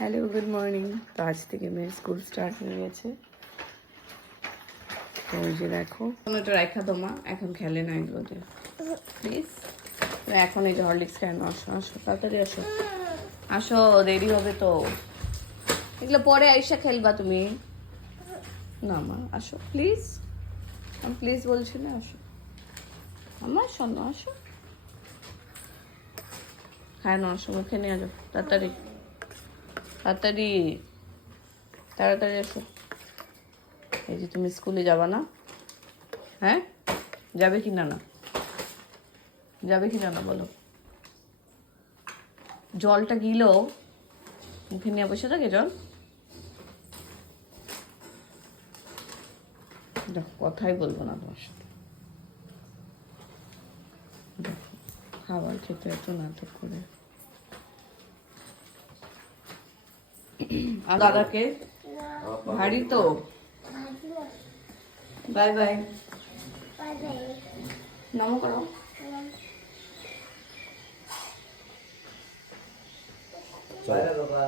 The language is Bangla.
Hello good morning. তো আজ থেকে মেয়ের স্কুল স্টার্ট হয়ে গেছে। তো ওই যে দেখো এটা রাখা তোমা এখন খেলে না এগুলো দিয়ে প্লিজ। এখন এই যে হরলিক্স কেন আসো আসো তাড়াতাড়ি আসো আসো দেরি হবে তো। এগুলো পরে আইসা খেলবা তুমি। না মা আসো প্লিজ, আমি প্লিজ বলছি না, আসো আমার শোনো আসো। খায় না আসো মুখে নিয়ে যাও তাড়াতাড়ি তাড়াতাড়ি তাড়াতাড়ি আসো। এই যে তুমি স্কুলে যাবা না? হ্যাঁ যাবে কি না? না যাবে কি না বলো। জলটা গিলো মুখে নিয়ে বসে থাকে জল। দেখো কথাই বলবো না তোমার সাথে। দেখো খাবার খেতে এত নাটক করে। আর দাদাকে ভারী তো। বাই বাই নমো করো। বাই বাবা।